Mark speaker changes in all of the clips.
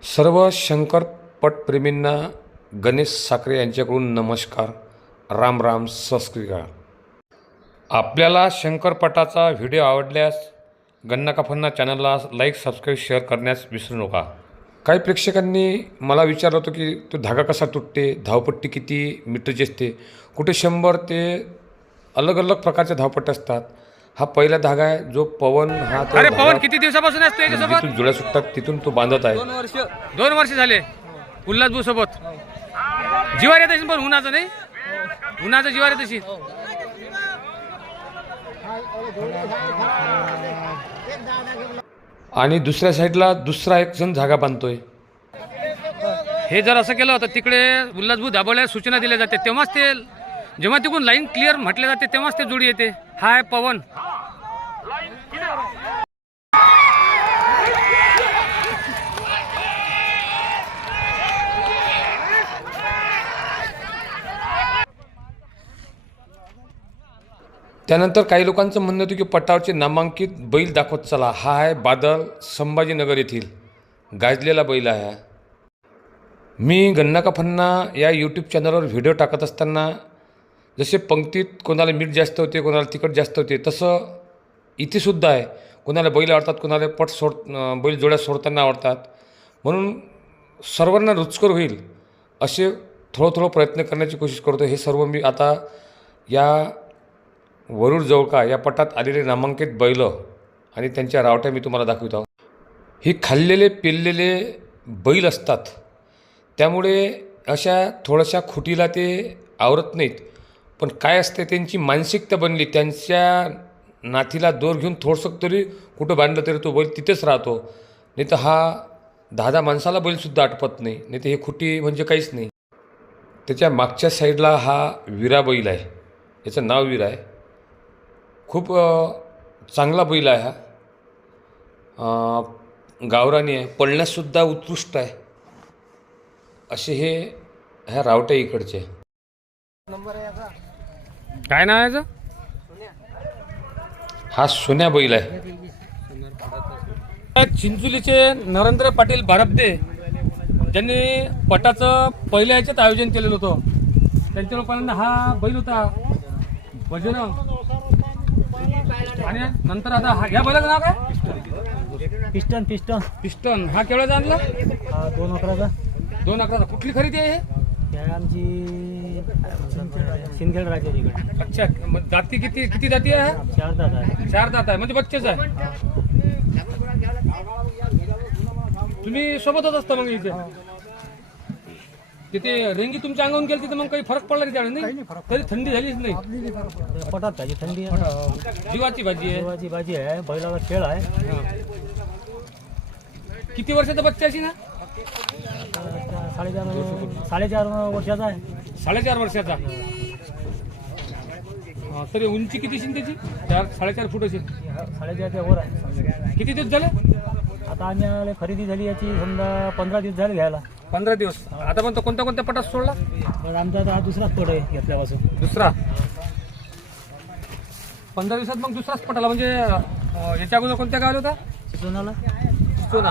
Speaker 1: सर्व शंकरपटप्रेमींना गणेश साखरे यांच्याकडून नमस्कार, राम राम, सस्कृतिकाळ. आपल्याला शंकरपटाचा व्हिडिओ आवडल्यास गन्ना का फन्ना चॅनलला लाईक, सबस्क्राईब, शेअर करण्यास विसरू नका. काही प्रेक्षकांनी मला विचारलं होतं की तो धागा कसा तुटते, धावपट्टी किती मीटरची असते. कुठे 100 ते अलग अलग प्रकारचे धावपट्टे असतात. हा पहिला धागा आहे जो पवन हा
Speaker 2: अरे पवन किती दिवसापासून असतो याच्यासोबत?
Speaker 1: जिथून जुळ्या सुटतात तिथून तो बांधत आहे.
Speaker 2: 2 वर्ष झाले उल्हासभाऊ सोबत. जिवार येत असेल पण उन्हाचं नाही, उन्हाचं जिवार येत असेल.
Speaker 1: आणि दुसऱ्या साईडला दुसरा एक जण धागा बांधतोय.
Speaker 2: हे जर असं केलं तर तिकडे उल्हासभाऊ दाबवल्या सूचना दिल्या जाते, तेव्हाच ते जेव्हा तिकडून लाईन क्लिअर म्हटले जाते तेव्हाच ते जोडी येते. हा आहे पवन.
Speaker 1: त्यानंतर काही लोकांचं म्हणणं होतं की पटावरचे नामांकित बैल दाखवत चला. हा आहे बादल, संभाजीनगर येथील गाजलेला बैल आहे. मी गन्ना का फन्ना या यूट्यूब चॅनलवर व्हिडिओ टाकत असताना जसे पंक्तीत कोणाला मीठ जास्त होते, कोणाला तिखट जास्त होते, तसं इथेसुद्धा आहे. कोणाला बैल आवडतात, कोणाला बैल जोड्या सोडताना आवडतात. म्हणून सर्वांना रुचकर होईल असे थोडं प्रयत्न करण्याची कोशिश करतो. हे सर्व मी आता या वरूड जवळका या पटात आलेले नामांकित बैल आणि त्यांच्या रावट्या मी तुम्हाला दाखवितो. ही खाल्लेले पिल्लेले बैल असतात, त्यामुळे अशा थोड्याशा खुटीला ते आवरत नाहीत. पण काय असते त्यांची मानसिकता बनली, त्यांच्या नाथीला दोर घेऊन थोडंसं तरी कुठं बांधलं तरी तो बैल तिथेच राहतो. नाही तर हा 10 माणसाला बैलसुद्धा आटपत नाही. नाही तर हे खुटी म्हणजे काहीच नाही. त्याच्या मागच्या साईडला हा विरा बैल आहे. याचं नाव विरा आहे. खूप चांगला बैल आहे हा. गावरानी आहे, पळण्याससुद्धा उत्कृष्ट आहे. असे हे ह्या रावट्या इकडचे.
Speaker 2: काय नाव आहे याचं?
Speaker 1: हा सोन्या बैल आहे.
Speaker 2: चिंचोलीचे नरेंद्र पाटील भारपदे ज्यांनी पटाचं पहिल्या याच्यात आयोजन केलेलं होतं, त्यांच्या लोकांना हा बैल होता बजरंग. आणि नंतर आता ह्या बैलाचं नाव काय?
Speaker 3: पिस्टन.
Speaker 2: पिस्टन. हा केवढा आणला?
Speaker 3: 211चा.
Speaker 2: 211चा. कुठली खरेदी आहे?
Speaker 3: त्या आमची सिंदखेड राज्याची.
Speaker 2: अच्छा, मग जाती किती जाती आहे?
Speaker 3: 4 दात आहे.
Speaker 2: 4 दात आहे म्हणजे बच्चेच आहे. तुम्ही सोबतच असता मग इथे? तिथे रेंगी तुमच्या अंगावून गेली तिथे मग काही फरक पडला की त्यावेळी? नाही, तरी थंडी झालीच नाही.
Speaker 3: पटात भाजी थंडी आहे.
Speaker 2: जीवाची भाजी आहे.
Speaker 3: जीवाची भाजी आहे. बैलाला खेळ आहे.
Speaker 2: किती वर्षाचा बच्चा अशी ना?
Speaker 3: 4.5 वर्षाचा आहे.
Speaker 2: 4.5 वर्षाचा. तरी उंची किती असेल त्याची? 4.5 फूट असेल.
Speaker 3: 4.5च्या वर आहे.
Speaker 2: किती दिवस झाले
Speaker 3: आता आम्ही खरेदी झाली याची समजा 15 दिवस झाले घ्यायला.
Speaker 2: 15 दिवस. आता पण तो कोणत्या पटात सोडला?
Speaker 3: पण आमचा आता हा दुसराच पट आहे घेतल्यापासून.
Speaker 2: दुसरा. 15 दिवसात मग दुसराच पटाला. म्हणजे याच्या अगोदर कोणत्या गावाला होता?
Speaker 3: सोनाला.
Speaker 2: सोना.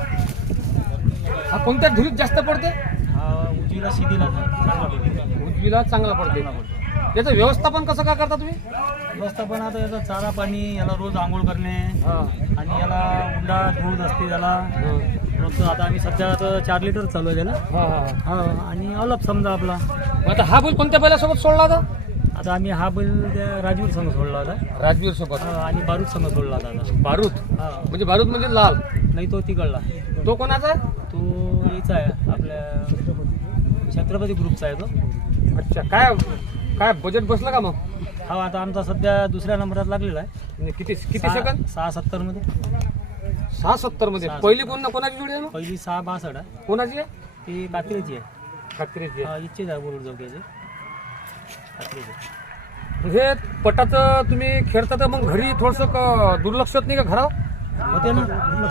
Speaker 2: हा कोणत्या धुरीत जास्त पडते?
Speaker 3: हा उजवीला शिदीला चांगला पडते.
Speaker 2: उजवीला चांगला पडते. याचं व्यवस्थापन कसं काय करता तुम्ही?
Speaker 3: व्यवस्थापन आता याचा चारा पाणी, याला रोज आंघोळ करणे आणि याला उंडा दूध असते त्याला रोजचं. आता आम्ही सध्या आता 4 लिटर चालू आहे त्याला. हा आणि अलप समजा आपला.
Speaker 2: आता हा बैल कोणत्या बैलासोबत सोडला होता?
Speaker 3: आता आम्ही हा बैल त्या राजवीर संघ सोडला होता.
Speaker 2: राजवीर सोबत.
Speaker 3: आणि बारूद संघ सोडला होता आता.
Speaker 2: बारूद. म्हणजे बारूद म्हणजे लाल
Speaker 3: नाही, तो तिकडला.
Speaker 2: तो कोणाचा आहे?
Speaker 3: तो याचा आहे आपल्या छत्रपती ग्रुपचा आहे तो.
Speaker 2: अच्छा. काय बजेट बसलं का मग?
Speaker 3: हा आता आमचा सध्या दुसऱ्या नंबरात लागलेला आहे.
Speaker 2: किती सेकंद?
Speaker 3: 6.70 मध्ये.
Speaker 2: 6.70 मध्ये. पहिली कोणाची जोडी आहे मग?
Speaker 3: पहिली 6.62 आहे.
Speaker 2: कोणाची आहे?
Speaker 3: ती कात्रीची आहे.
Speaker 2: खात्रीची आहे.
Speaker 3: इच्छेच आहे बोलून जाऊ त्याचे कात्रीची.
Speaker 2: हे पटाचं तुम्ही खेळता तर मग घरी थोडंसं दुर्लक्ष होत नाही का घरावर?
Speaker 3: होते ना.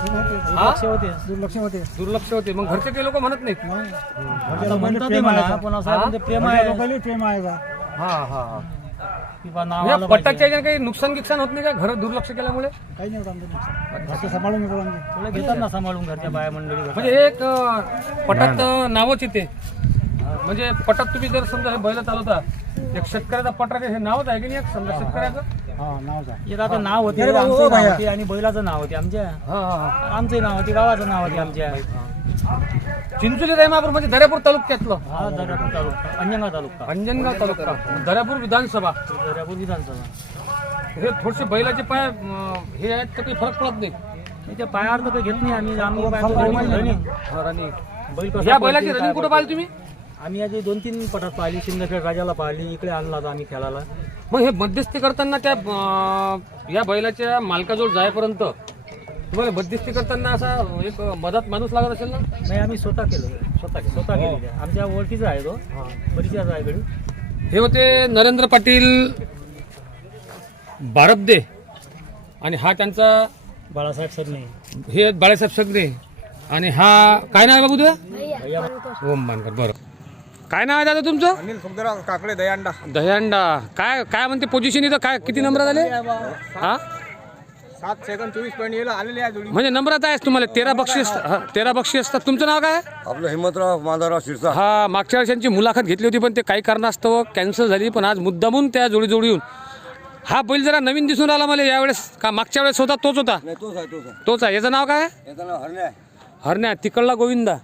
Speaker 2: दुर्लक्ष होते. मग घरचे काही लोक म्हणत नाहीत.
Speaker 3: म्हणतात ते म्हणा, पण असं प्रेम आहे.
Speaker 2: हा.
Speaker 3: की बा नाव
Speaker 2: म्हणजे
Speaker 3: आलं
Speaker 2: पट्टाच्या
Speaker 3: पाहिजे.
Speaker 2: याच्याने काही नुकसान गिकसान होत नाही का घर दुर्लक्ष केल्यामुळे
Speaker 3: काही नाही होत आमचं नुकसान. घरचं सांभाळून घेतो आम्ही. थोडं घेतात ना सांभाळून घरच्या बाया मंडळी घरच्या.
Speaker 2: म्हणजे हे एक पटात नावच येते म्हणजे पटात तुम्ही जर समजा हे बैल चालवता एक शेतकऱ्याचा पटाचे हे नावच आहे की नाही एक समजा शेतकऱ्याचं
Speaker 3: एक आता नाव होते आमचं नाव होते आणि बैलाचं नाव होते आमच्या
Speaker 2: हा हा हा
Speaker 3: आमचंही नाव होते गावाचं नाव होते आमच्या
Speaker 2: चिंचोली रेमापूर म्हणजे दर्यापूर तालुक्यातलं
Speaker 3: हा दर्यापूर तालुका अंजनगाव तालुका
Speaker 2: अंजनगाव तालुका दर्यापूर विधानसभा
Speaker 3: दर्यापूर विधानसभा.
Speaker 2: हे थोडेसे बैलाचे पाय हे आहेत तर काही फरक पडत नाही
Speaker 3: नाही, त्या पायावर तर काही घेत नाही आम्ही रनिंग. बैल कसा
Speaker 2: या
Speaker 3: पळते,
Speaker 2: बैलाची
Speaker 3: काय
Speaker 2: रनिंग कुठं पाहिली तुम्ही
Speaker 3: आम्ही आधी 2-3 पटात पाहिली शिंदखेड राजाला पाहिली इकडे आणला होता आम्ही खेळायला.
Speaker 2: मग हे मध्यस्थी करताना त्या या बैलाच्या मालकाजवळ जायपर्यंत तुम्हाला मध्यस्थी करताना असा एक मदत माणूस लागत असेल ना
Speaker 3: नाही आम्ही स्वतः केलं स्वतः केली आमच्या ओळखीचा आहे तो परिचयाचा आहे गडी.
Speaker 2: हे होते नरेंद्र पाटील बारबदे आणि हा त्यांचा
Speaker 3: बाळासाहेब सरने
Speaker 2: हे आहेत बाळासाहेब सगळे आणि हा काय नाव आहे बाबू तुझं ओम मानकर बरं काय नाव आहे दादा तुमचं
Speaker 4: अनिल सुखदेवराव काकडे दयांडा
Speaker 2: दह्यांडा काय काय म्हणते पोझिशन इथं काय किती नंबर झाले हा
Speaker 4: 7 सेकंद 24 पॉईंट येला आलेले आहे जोडी.
Speaker 2: म्हणजे नंबरात आहे तुम्हाला 13 बक्षीस 13 बक्षीस असतात तुमचं नाव काय
Speaker 5: आपलं हिम्मतराव माधवराव शिरसा.
Speaker 2: हा मागच्या वर्षांची मुलाखत घेतली होती पण ते काही कारणास्तव कॅन्सल झाली पण आज मुद्दामून त्या जोडी येऊन हा बैल जरा नवीन दिसून राहिला मला यावेळेस का मागच्या वेळेस होता तोच होता
Speaker 5: नाही तोच आहे तोच आहे.
Speaker 2: तोच आहे याचं नाव काय आहे
Speaker 5: याचं नाव हरणे आहे.
Speaker 2: हरण्या तिकडला गोविंदा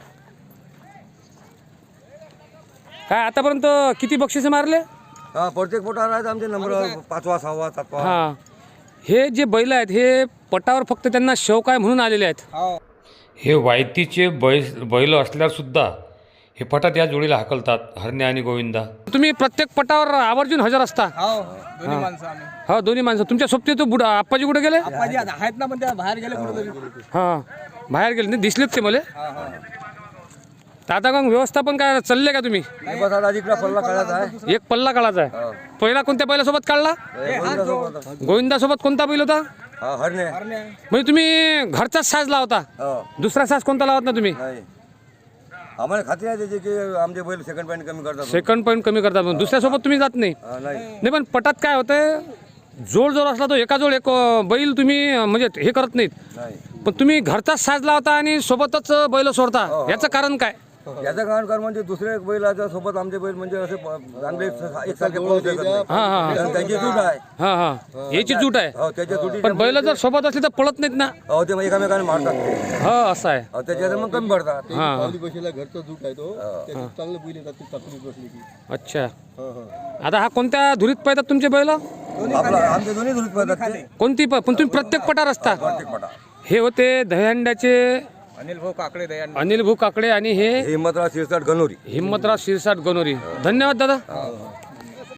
Speaker 2: काय आतापर्यंत किती बक्षिसे मारले
Speaker 5: हा प्रत्येक पोटावर आहेत आमचे नंबर 5वा 6वा 7वा.
Speaker 2: हा हे जे बैल आहेत हे पटावर फक्त त्यांना शौक आहे म्हणून आलेले आहेत
Speaker 4: हो.
Speaker 1: हे वायतीचे बैल असल्यावर सुद्धा हे पटात या जोडीला हाकलतात हरण्या आणि गोविंदा.
Speaker 2: तुम्ही प्रत्येक पटावर आवर्जून हजर असता
Speaker 4: हो दोन्ही माणसं आम्ही.
Speaker 2: हो दोन्ही माणसं तुमच्या सोबती तो बुडा आप्पाजी कुठे गेले
Speaker 4: आप्पाजी आहेत ना पण त्या बाहेर गेले कुठेतरी.
Speaker 2: हा बाहेर गेले नाही दिसलेत ते मला
Speaker 4: हा हा.
Speaker 2: तर आता मग व्यवस्थापन काय चालले का तुम्ही
Speaker 5: हे बस आता इकडे पल्ला काढायचा आहे.
Speaker 2: एक पल्ला काढायचा आहे पहिला कोणत्या बैलासोबत काढला
Speaker 5: हे गोविंदासोबत.
Speaker 2: गोविंदासोबत कोणता बैल होता
Speaker 5: हा हरणे.
Speaker 2: म्हणजे तुम्ही घरचाच साज लावता
Speaker 5: हो
Speaker 2: दुसरा साज कोणता लावत ना तुम्ही
Speaker 5: नाही आम्हाला खात्री आहे त्याची की आमचे बैल सेकंड पॉईंट कमी करतात.
Speaker 2: सेकंड पॉईंट कमी करता पण दुसऱ्यासोबत तुम्ही जात नाही
Speaker 5: हा, नाही
Speaker 2: नाही पण पटात काय होतंय जोड जर असला तो एका जोड एक बैल तुम्ही म्हणजे हे करत नाहीत
Speaker 5: नाही
Speaker 2: पण तुम्ही घरचाच साज लावता आणि सोबतच बैल सोडता याचं कारण काय
Speaker 5: याचं कारण म्हणजे दुसऱ्या बैलाच्या सोबत आमचे बैल म्हणजे असे चांगले एकसारखे पळू शकत नाही.
Speaker 2: हा हा
Speaker 5: कारण त्यांची जूट आहे.
Speaker 2: हा हा याची जूट आहे
Speaker 5: हो त्याच्या जुटी
Speaker 2: पण बैल जर सोबत असली तर पळत नाहीत ना
Speaker 5: हो ते मग एकामेकाने मारतात ते.
Speaker 2: हो असं आहे
Speaker 5: हो त्याच्यात मग कमी पडतात.
Speaker 2: हा
Speaker 6: बशीला घरचा झूट आहे तो त्याच्यात चांगलं बैल येतात ते चाकरी बसली की
Speaker 2: अच्छा आता हा कोणत्या धुरीत पाहतात तुमचे बैल
Speaker 5: आपला आमचे दोन्ही धुरीत पडतात ते.
Speaker 2: कोणती पण तुम्ही प्रत्येक पटार असता
Speaker 5: प्रत्येक पटा.
Speaker 2: हे होते दह्यांड्याचे
Speaker 4: अनिल भाऊ काकडे दयांडा.
Speaker 2: अनिल भाऊ काकडे आणि हे
Speaker 5: हिम्मतराव शिरसाट गणोरी.
Speaker 2: हिम्मतराव शिरसाट गणोरी धन्यवाद दादा